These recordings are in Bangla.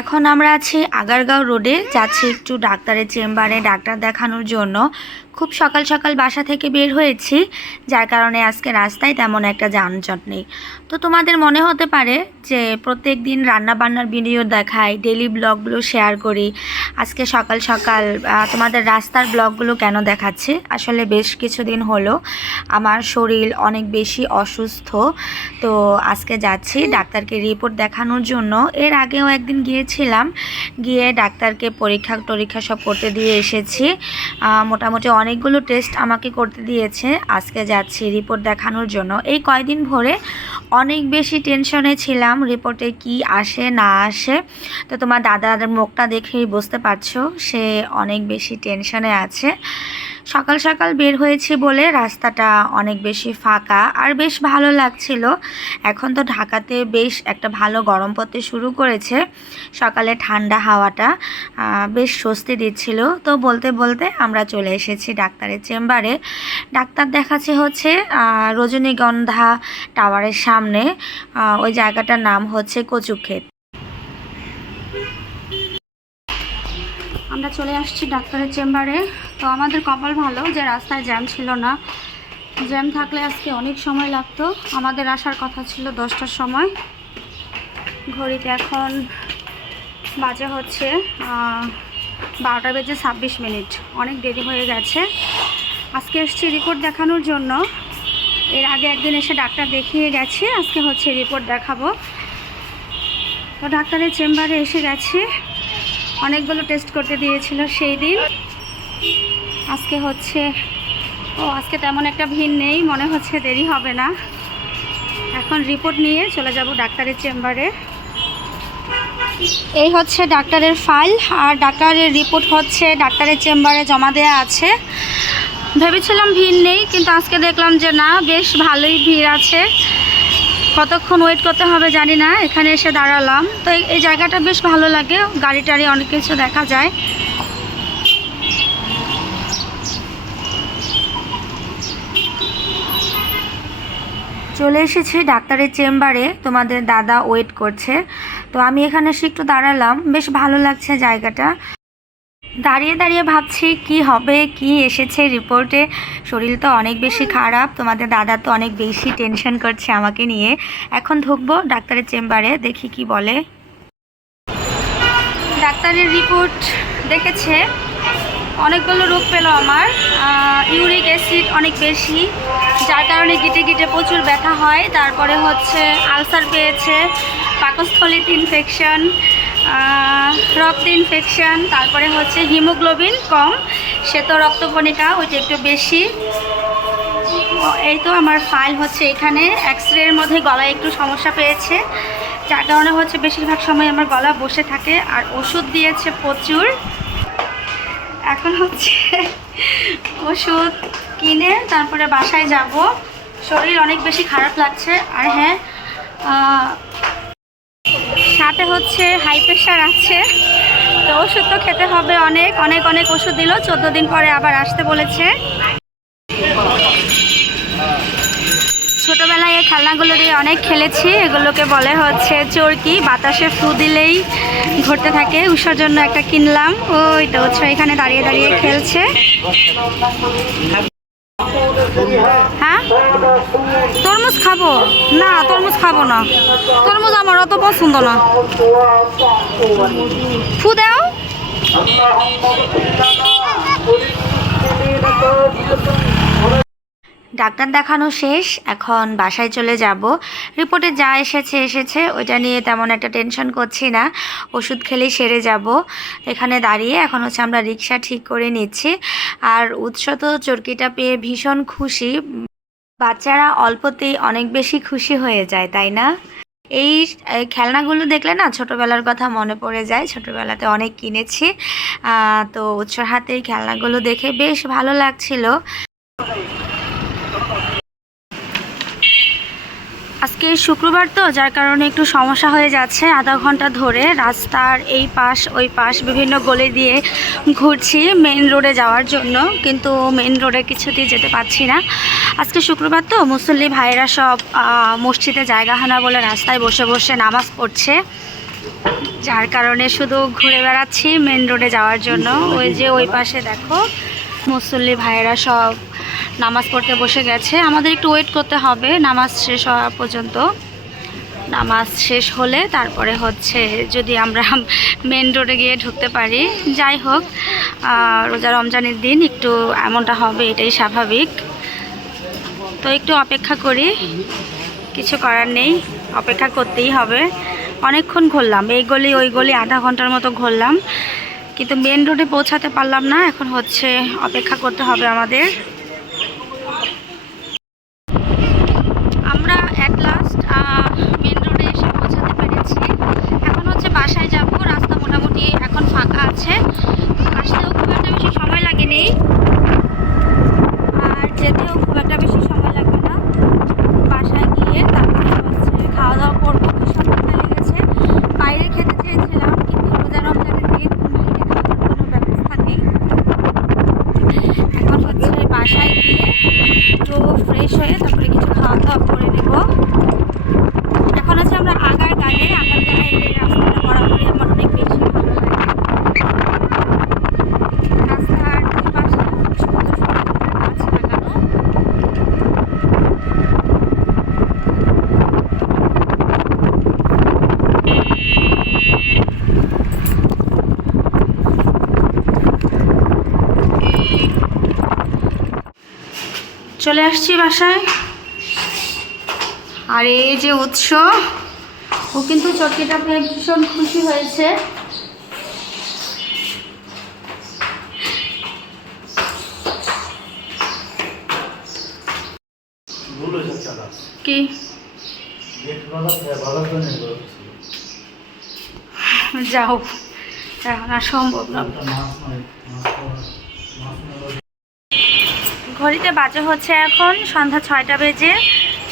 এখন আমরা আছি আগারগাঁও রোডে। যাচ্ছি একটু ডাক্তারের চেম্বারে ডাক্তার দেখানোর জন্য। খুব সকাল সকাল বাসা থেকে বের হয়েছি। যার কারণে আজকে রাস্তায় তেমন একটা যানজট নেই। তো তোমাদের মনে হতে পারে যে প্রত্যেক দিন রান্নাবান্নার ভিডিও দেখাই ডেলি ব্লগগুলো শেয়ার করি। আজকে সকাল সকাল তোমাদের রাস্তার ব্লগগুলো কেন দেখাচ্ছে? আসলে বেশ কিছুদিন হলো আমার শরীর অনেক বেশি অসুস্থ। তো আজকে যাচ্ছি ডাক্তারকে রিপোর্ট দেখানোর জন্য। এর আগেও একদিন গিয়েছিলাম, গিয়ে ডাক্তারকে পরীক্ষা, টরীক্ষা সব করতে দিয়ে এসেছি। মোটামুটি অনেকগুলো টেস্ট আমাকে করতে দিয়েছে। আজকে যাচ্ছি রিপোর্ট দেখানোর জন্য। এই কয়দিন ভরে অনেক বেশি টেনশনে ছিলাম রিপোর্টে কি আসে, না আসে। তো তোমার দাদার মুখটা দেখেই বুঝতে পারছ, সে অনেক বেশি টেনশনে আছে। সকাল সকাল বের হয়েছি বলে রাস্তাটা অনেক বেশি ফাঁকা আর বেশ ভালো লাগছিল। এখন তো ঢাকাতে বেশ একটা ভালো গরম পড়তে শুরু করেছে। সকালে ঠান্ডা হাওয়াটা বেশ স্বস্তি দিচ্ছিল। তো বলতে বলতে আমরা চলে এসেছি ডাক্তারের চেম্বারে। ডাক্তার দেখাচ্ছে হচ্ছে রজনীগন্ধা টাওয়ারের সামনে। ওই জায়গাটার নাম হচ্ছে কচুক্ষেত। আমরা চলে আসছি ডাক্তারের চেম্বারে। তো আমাদের কপাল ভালো যে রাস্তায় জ্যাম ছিল না। জ্যাম থাকলে আজকে অনেক সময় লাগতো। আমাদের আসার কথা ছিল দশটার সময়। ঘড়িতে এখন বাজে হচ্ছে বারোটা বেজে ছাব্বিশ মিনিট। অনেক দেরি হয়ে গেছে। আজকে এসছি রিপোর্ট দেখানোর জন্য। এর আগে একদিন এসে ডাক্তার দেখিয়ে গেছি, আজকে হচ্ছে রিপোর্ট দেখাবো। তো ডাক্তারের চেম্বারে এসে গেছি। অনেকগুলো টেস্ট করতে দিয়েছিল সেই দিন। আজকে হচ্ছে, ও, আজকে তেমন একটা ভিড় নেই, মনে হচ্ছে দেরি হবে না। এখন রিপোর্ট নিয়ে চলে যাব ডাক্তারের চেম্বারে। এই হচ্ছে ডাক্তারের ফাইল আর ডাক্তারের রিপোর্ট হচ্ছে ডাক্তারের চেম্বারে জমা দেওয়া আছে। ভেবেছিলাম ভিড় নেই, কিন্তু আজকে দেখলাম যে না, বেশ ভালোই ভিড় আছে। কতক্ষণ ওয়েট করতে হবে জানি না, এখানে এসে দাঁড়ালাম। তো এই জায়গাটা বেশ ভালো লাগে গাড়ি টাড়ি অনেক কিছু দেখা যায়। চলে এসেছি ডাক্তারের চেম্বারে। তোমাদের দাদা ওয়েট করছে। তো আমি এখানে এসে একটু দাঁড়ালাম। বেশ ভালো লাগছে জায়গাটা। দাঁড়িয়ে দাঁড়িয়ে ভাবছি কি হবে, কি এসেছে রিপোর্টে শরীর তো অনেক বেশি খারাপ। তোমাদের দাদা তো অনেক বেশি টেনশন করছে আমাকে নিয়ে। এখন ঢুকবো ডাক্তারের চেম্বারে, দেখি কি বলে। ডাক্তারের রিপোর্ট দেখেছে। অনেকগুলো রোগ পেল আমার। ইউরিক অ্যাসিড অনেক বেশি, যার কারণে গিটে গিটে প্রচুর ব্যথা হয়। তারপরে হচ্ছে আলসার পেয়েছে, পাকস্থলিত ইনফেকশন রক্ত ইনফেকশন তারপরে হচ্ছে হিমোগ্লোবিন কম, শ্বেত রক্তকণিকা, ওইটা একটু বেশি। এই তো আমার ফাইল হচ্ছে এখানে। এক্স রের মধ্যে গলায় একটু সমস্যা পেয়েছে, যার কারণে হচ্ছে বেশিরভাগ সময় আমার গলা বসে থাকে। আর ওষুধ দিয়েছে প্রচুর। এখন হচ্ছে ওষুধ কিনে তারপরে বাসায় যাব। শরীর অনেক বেশি খারাপ লাগছে। আর হ্যাঁ সাথে হচ্ছে হাই প্রেশার আছে। তো ওষুধ তো খেতে হবে অনেক অনেক অনেক ওষুধ দিল। চোদ্দ দিন পরে আবার আসতে বলেছে। ছোটবেলায় এই খেলনাগুলো দিয়ে অনেক খেলেছি। এগুলোকে বলে হচ্ছে চরকি। বাতাসে ফু দিলেই ঘুরতে থাকে। উষার জন্য একটা কিনলাম। ওই তো হচ্ছে এখানে দাঁড়িয়ে দাঁড়িয়ে খেলছে। হ্যাঁ? তরমুজ খাব? না, তরমুজ খাব না। তরমুজ আমার অত পছন্দ না। ফু দাও। ডাক্তার দেখানো শেষ, এখন বাসায় চলে যাব। রিপোর্টে যা এসেছে এসেছে। ওইটা নিয়ে তেমন একটা টেনশন করছি না। ওষুধ খেলেই সেরে যাব। এখানে দাঁড়িয়ে এখন হচ্ছে আমরা রিক্সা ঠিক করে নিচ্ছি। আর উৎস তো চরকিটা পেয়ে ভীষণ খুশি। বাচ্চারা অল্পতেই অনেক বেশি খুশি হয়ে যায়, তাই না? এই খেলনাগুলো দেখলে না ছোটোবেলার কথা মনে পড়ে যায়। ছোটোবেলাতে অনেক কিনেছি। তো উৎসর হাতে এই খেলনাগুলো দেখে বেশ ভালো লাগছিল। আজকে শুক্রবার তো, যার কারণে একটু সমস্যা হয়ে যাচ্ছে আধা ঘণ্টা ধরে। রাস্তার এই পাশ, ওই পাশ বিভিন্ন গলি দিয়ে ঘুরছি মেন রোডে যাওয়ার জন্য, কিন্তু মেন রোডে কিছুতেই যেতে পারছি না। আজকে শুক্রবার তো, মুসল্লি ভাইয়েরা সব মসজিদে জায়গা হানা বলে রাস্তায় বসে বসে নামাজ পড়ছে। যার কারণে শুধু ঘুরে বেড়াচ্ছি মেন রোডে যাওয়ার জন্য। ওই যে ওই পাশে দেখো মুসল্লি ভাইয়েরা সব নামাজ পড়তে বসে গেছে। আমাদের একটু ওয়েট করতে হবে, নামাজ শেষ হওয়া পর্যন্ত। নামাজ শেষ হলে তারপরে হচ্ছে যদি আমরা মেন রোডে গিয়ে ঢুকতে পারি। যাই হোক রোজা রমজানের দিন একটু এমনটা হবে, এটাই স্বাভাবিক। তো একটু অপেক্ষা করি, কিছু করার নেই, অপেক্ষা করতেই হবে। অনেকক্ষণ ঘুরলাম, এই গলি ওই গলি আধা ঘণ্টার মতো ঘুরলাম। কিন্তু মেন রোডে পৌঁছাতে পারলাম না। এখন হচ্ছে অপেক্ষা করতে হবে আমাদের আমরা অ্যাট লাস্ট মেন রোডে এসে পৌঁছাতে পেরেছি এখন হচ্ছে বাসায় যাব রাস্তা মোটামুটি এখন ফাঁকা আছে আসতেও খুব একটা বেশি সময় লাগেনি আর যেতেও খুব একটা বেশি সময় লাগবে না বাসায় গিয়ে তারপরে হচ্ছে খাওয়া দাওয়া করব ভীষণ ঠান্ডা লেগেছে বাইরে খেতে চেয়েছিলাম কিন্তু রোজা রমজানের দিন বাইরে খাওয়ার কোনো ব্যবস্থা নেই এখন হচ্ছে বাসায় গিয়ে একটু ফ্রেশ হয়ে তারপরে কিছু খাওয়া দাওয়া করে নেব এখন হচ্ছে আমরা আগার গায়ে আগার গায়ে এই রাস্তাটা বরাবরই আমার অনেক বেশি ভালো লাগে রাস্তার দুই পাশে খুব সুন্দর সুন্দর করে গাছ লাগানো চলে আসছি বাসায়। আর এই যে উৎস, ও কিন্তু চটকিটা পেয়ে ভীষণ খুশি হয়েছে। কি? যাও, এখন আর সম্ভব না মাছ নয় মাছ খাওয়া- মাছ নেওয়া ঘড়িতে বাজে হচ্ছে এখন, সন্ধ্যা ছয়টা বেজে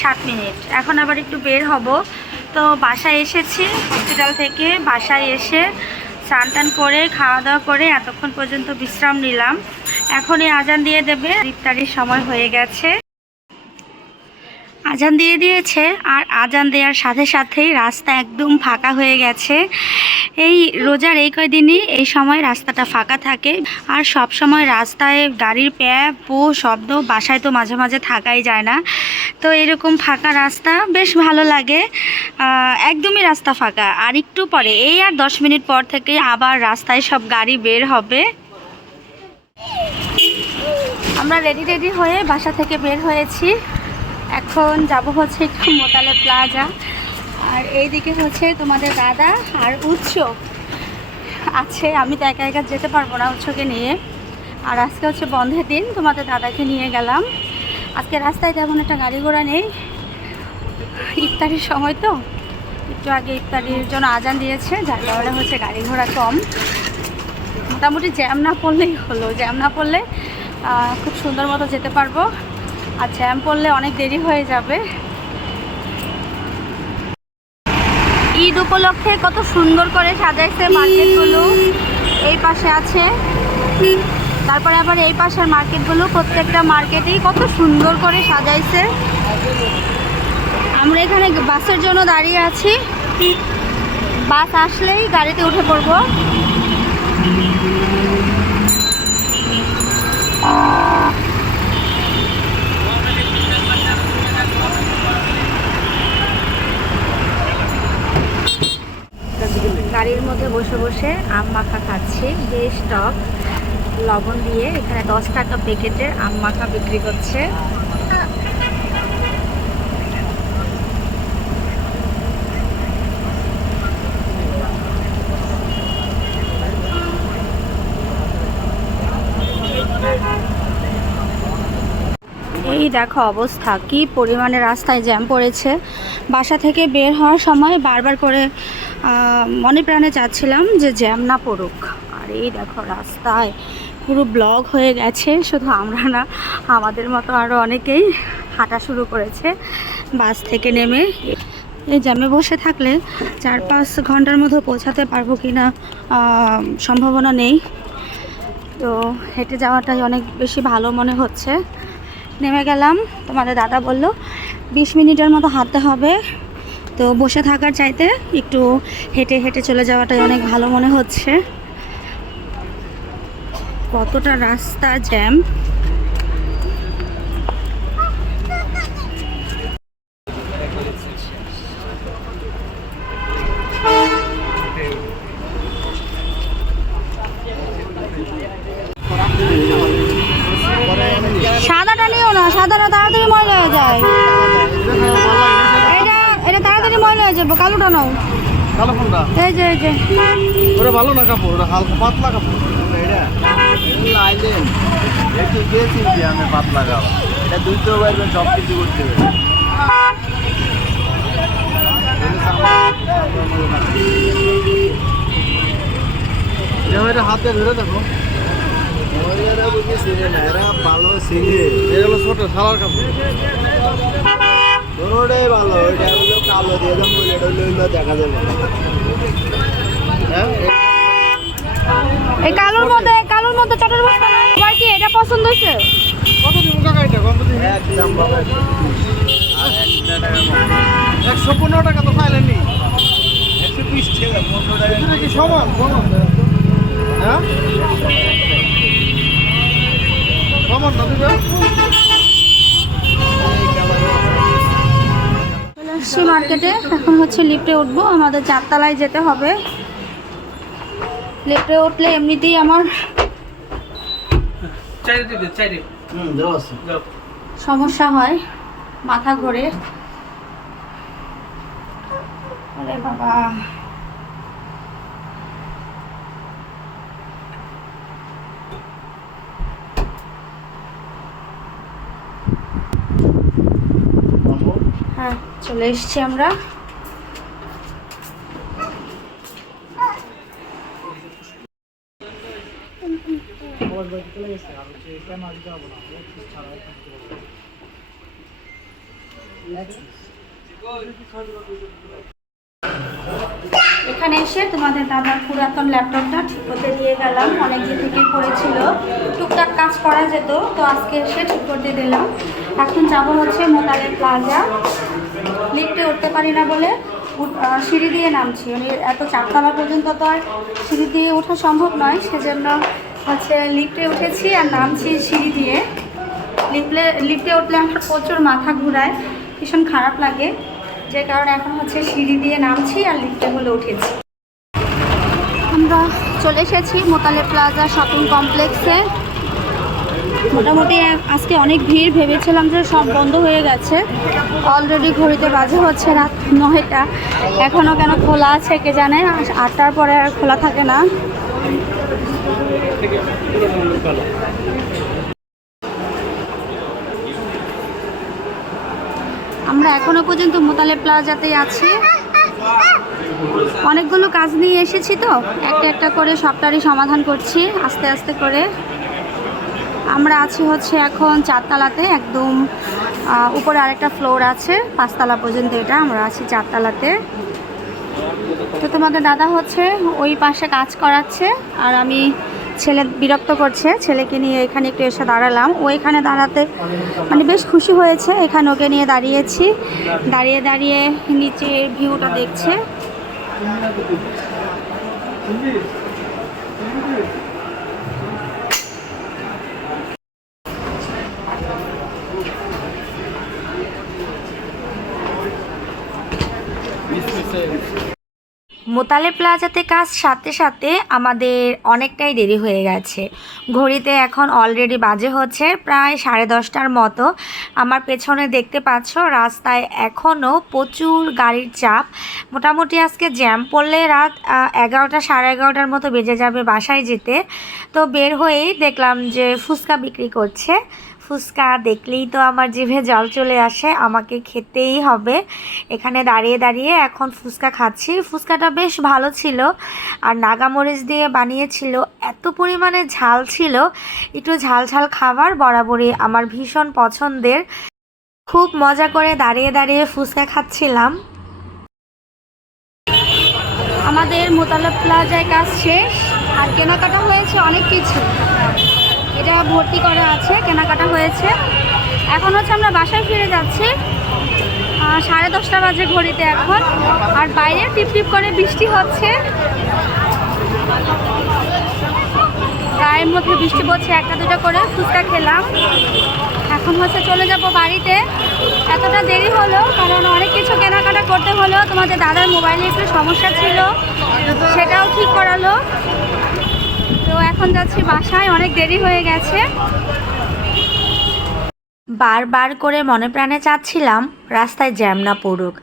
সাত মিনিট। এখন আবার একটু বের হব। তো বাসায় এসেছি, হসপিটাল থেকে বাসায় এসে স্নান টান করে, খাওয়া দাওয়া করে এতক্ষণ পর্যন্ত বিশ্রাম নিলাম। এখনই আজান দিয়ে দেবে। ইফতারির সময় হয়ে গেছে। আজান দিয়ে দিয়েছে আর আজান দেওয়ার সাথে সাথেই রাস্তা একদম ফাঁকা হয়ে গেছে। এই রোজার এই কয়দিনই এই সময় রাস্তাটা ফাঁকা থাকে আর সব সময় রাস্তায় গাড়ির প্যাপ পো শব্দ বাসায় তো মাঝে মাঝে থাকাই যায় না। তো এরকম ফাঁকা রাস্তা বেশ ভালো লাগে। একদমই রাস্তা ফাঁকা। আর একটু পরে, এই আর দশ মিনিট পর থেকে আবার রাস্তায় সব গাড়ি বের হবে। আমরা রেডি রেডি হয়ে বাসা থেকে বের হয়েছি। এখন যাব হচ্ছে একটু মোতালে প্লাজা আর এইদিকে হচ্ছে তোমাদের দাদা আর উৎস। আছে, আমি তো একা একা যেতে পারব না উৎসকে নিয়ে। আর আজকে হচ্ছে বন্ধের দিন, তোমাদের দাদাকে নিয়ে গেলাম। আজকে রাস্তায় তেমন একটা গাড়ি ঘোড়া নেই। ইফতারির সময় তো, একটু আগে ইফতারির জন্য আজান দিয়েছে, যার কারণে হচ্ছে গাড়ি ঘোড়া কম। মোটামুটি জ্যাম না পড়লেই হলো। জ্যাম না পড়লে খুব সুন্দর মতো যেতে পারব। আর জ্যাম পড়লে অনেক দেরি হয়ে যাবে। ঈদ উপলক্ষে কত সুন্দর করে সাজাইছে মার্কেটগুলো। এই পাশে আছে। তারপরে আবার এই পাশের মার্কেটগুলো, প্রত্যেকটা মার্কেটেই কত সুন্দর করে সাজাইছে। আমরা এখানে বাসের জন্য দাঁড়িয়ে আছি। বাস আসলেই গাড়িতে উঠে পড়ব গাড়ির মধ্যে বসে বসে আম মাখা খাচ্ছি। বেশ টক লবণ দিয়ে এখানে দশ টাকা প্যাকেটের আম মাখা বিক্রি করছে। এই দেখো অবস্থা, কি পরিমাণে রাস্তায় জ্যাম পড়েছে। বাসা থেকে বের হওয়ার সময় বারবার করে মনে প্রাণে চাচ্ছিলাম যে জ্যাম না পড়ুক। আর এই দেখো রাস্তায় পুরো ব্লক হয়ে গেছে, শুধু আমরা না, আমাদের মতো আরও অনেকেই হাঁটা শুরু করেছে বাস থেকে নেমে। এই জ্যামে বসে থাকলে চার পাঁচ ঘণ্টার মধ্যে পৌঁছাতে পারব কি না সম্ভাবনা নেই। তো হেঁটে যাওয়াটাই অনেক বেশি ভালো মনে হচ্ছে। নেমে গেলাম। তোমাদের দাদা বলল, বিশ মিনিটের মতো হাঁটতে হবে। তো বসে থাকার চাইতে একটু হেঁটে হেঁটে চলে যাওয়াটাই অনেক ভালো মনে হচ্ছে। কতটা রাস্তা জ্যাম সাদাটা নিও না সাদাটা তাড়াতাড়ি ময়লা হয়ে যায় এটা এটা তাড়াতাড়ি ময়লা হয়ে যাবে কালোটা নাও। কালো কোনটা? এই যে এই যে। ওটা ভালো না কাপড়? হালকা পাতলা কাপড়। এটা? আইলেন একটু গেছি যে আমি পাতলা কাপড়। এটা দুইতে পারবেন সব কিছু করতে পারবেন এটা হাতে ধরে দেখো। ভালো সিঙ্গে এগুলো ছোট সালার কাপড়। ওটাই ভালো ওইটা কালো দিয়ে দেবো এটা দেখা যাবে হ্যাঁ? এই কালোর মধ্যে কালোর মধ্যে চটের বস্তা নাই? এবার কি এটা পছন্দ হয়েছে? কত দিব কাকা এটা? কত দিব? এক দাম বাবা। একশো পনেরো টাকা তো পাইলেন নি। একশো বিশ টাকা পনেরো টাকা। কি সমান? সমান। হ্যাঁ? সমান না দিবে আসছি মার্কেটে এখন হচ্ছে লিফটে উঠবো আমাদের চারতলায় যেতে হবে। লিফটে উঠলে এমনিতেই আমার সমস্যা হয় মাথা ঘোরে। আরে বাবা হ্যাঁ চলে এসছি আমরা। এখানে এসে তোমাদের দাদার পুরাতন ল্যাপটপটা ঠিক করতে দিয়ে গেলাম। অনেক দিন থেকে পড়েছিল টুকটাক কাজ করা যেত, তো আজকে এসে ঠিক করতে দিলাম। এখন যাব হচ্ছে মোতালের প্লাজা। লিফটে উঠতে পারি না বলে সিঁড়ি দিয়ে নামছি। মানে এত চারতলা পর্যন্ত তো আর সিঁড়ি দিয়ে ওঠা সম্ভব নয়, সেজন্য হচ্ছে লিফটে উঠেছি আর নামছি সিঁড়ি দিয়ে। লিফলে, লিফটে উঠলে আমার প্রচুর মাথা ঘুরায়, ভীষণ খারাপ লাগে, যে কারণে এখন হচ্ছে সিঁড়ি দিয়ে নামছি আর লিফটে হলে উঠেছি। আমরা চলে এসেছি মোতালে প্লাজা শপিং কমপ্লেক্সে। মোটামুটি আজকে অনেক ভিড়, ভেবেছিলাম যে সব বন্ধ হয়ে গেছে। অলরেডি ঘড়িতে বাজে হচ্ছে রাত নয়টা। এখনও কেন খোলা আছে কে জানে? আটটার পরে আর খোলা থাকে না। আমরা এখনও পর্যন্ত মোতালে প্লাজাতেই আছি। অনেকগুলো কাজ নিয়ে এসেছি তো। একটা একটা করে সবটারই সমাধান করছি, আস্তে আস্তে করে। আমরা আছি হচ্ছে এখন চারতলাতে, একদম উপরে আরেকটা ফ্লোর আছে, পাঁচতলা পর্যন্ত এটা, আমরা আছি চারতলাতে। তো তোমাদের দাদা হচ্ছে ওই পাশে কাজ করাচ্ছে, আর আমি ছেলে বিরক্ত করছে, ছেলেকে নিয়ে এখানে একটু এসে দাঁড়ালাম। ও এখানে দাঁড়াতে মানে বেশ খুশি হয়েছে, এখানে ওকে নিয়ে দাঁড়িয়েছি। দাঁড়িয়ে দাঁড়িয়ে নিচের ভিউটা দেখছে। মোতালে প্লাজাতে কাজ সাথে সাথে আমাদের অনেকটাই দেরি হয়ে গেছে। ঘড়িতে এখন অলরেডি বাজে হচ্ছে প্রায় সাড়ে দশটার মতো। আমার পেছনে দেখতে পাচ্ছ রাস্তায় এখনও প্রচুর গাড়ির চাপ। মোটামুটি আজকে জ্যাম পড়লে রাত এগারোটা সাড়ে এগারোটার মতো বেজে যাবে বাসায় যেতে। তো বের হয়েই দেখলাম যে ফুচকা বিক্রি করছে। ফুচকা দেখলেই তো আমার জিভে জল চলে আসে, আমাকে খেতেই হবে। এখানে দাঁড়িয়ে দাঁড়িয়ে এখন ফুচকা খাচ্ছি। ফুচকাটা বেশ ভালো ছিল আর নাগামরিচ দিয়ে বানিয়েছিল। এত পরিমাণে ঝাল ছিল, একটু ঝাল ঝাল খাবার বরাবরই আমার ভীষণ পছন্দের। খুব মজা করে দাঁড়িয়ে দাঁড়িয়ে ফুচকা খাচ্ছিলাম। আমাদের মোতালা প্লাজায় কাজ শেষ আর কেনাকাটা হয়েছে অনেক কিছু। এটা ভর্তি করা আছে, কেনাকাটা হয়েছে। এখন হচ্ছে আমরা বাসায় ফিরে যাচ্ছি। সাড়ে দশটা বাজে ঘড়িতে এখন। আর বাইরে টিপ টিপ করে বৃষ্টি হচ্ছে। গায়ের মধ্যে বৃষ্টি পড়ছে, একটা দুটো করে ফুচকা খেলাম। এখন হচ্ছে চলে যাব বাড়িতে। এতটা দেরি হলো, কারণ অনেক কিছু কেনাকাটা করতে হলো। তোমাদের দাদার মোবাইলে একটু সমস্যা ছিল, সেটাও ঠিক করালো। এখন যাচ্ছি বাসায়, অনেক দেরি হয়ে গেছে। বারবার করে মনে প্রাণে চাচ্ছিলাম রাস্তায় জ্যাম না পড়ুক।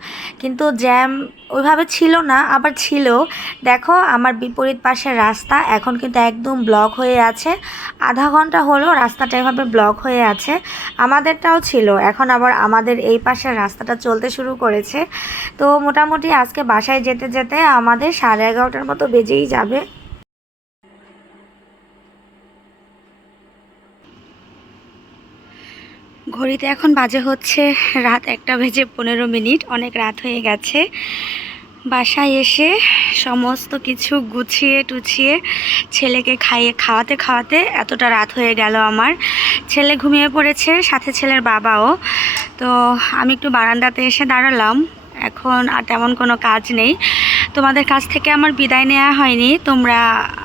কিন্তু জ্যাম ওইভাবে ছিল না, আবার ছিল। দেখো, আমার বিপরীত পাশের রাস্তা এখন কিন্তু একদম ব্লক হয়ে আছে। আধা ঘণ্টা হলো রাস্তাটা এভাবে ব্লক হয়ে আছে। আমাদেরটাও ছিল। এখন আবার আমাদের এই পাশের রাস্তাটা চলতে শুরু করেছে। তো মোটামুটি আজকে বাসায় যেতে যেতে আমাদের সাড়ে এগারোটার মতো বেজেই যাবে। ঘড়িতে এখন বাজে হচ্ছে রাত একটা বেজে পনেরো মিনিট, অনেক রাত হয়ে গেছে। বাসায় এসে সমস্ত কিছু গুছিয়ে টুছিয়ে ছেলেকে খাইয়ে, খাওয়াতে খাওয়াতে এতটা রাত হয়ে গেল আমার। ছেলে ঘুমিয়ে পড়েছে, সাথে ছেলের বাবাও। তো আমি একটু বারান্দাতে এসে দাঁড়ালাম। এখন আর তেমন কোনো কাজ নেই। তোমাদের কাছ থেকে আমার বিদায় নেওয়া হয়নি। তোমরা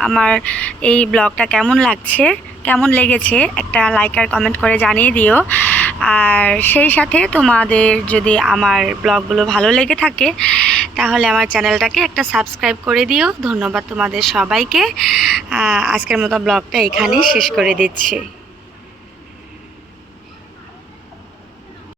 আমার এই ব্লগটা কেমন লাগছে, কেমন লেগেছে, একটা লাইক আর কমেন্ট করে জানিয়ে দিও। আর সেই সাথে তোমাদের যদি আমার ব্লগগুলো ভালো লেগে থাকে, তাহলে আমার চ্যানেলটাকে একটা সাবস্ক্রাইব করে দিও। ধন্যবাদ তোমাদের সবাইকে। আজকের মতো ব্লগটা এখানেই শেষ করে দিচ্ছি।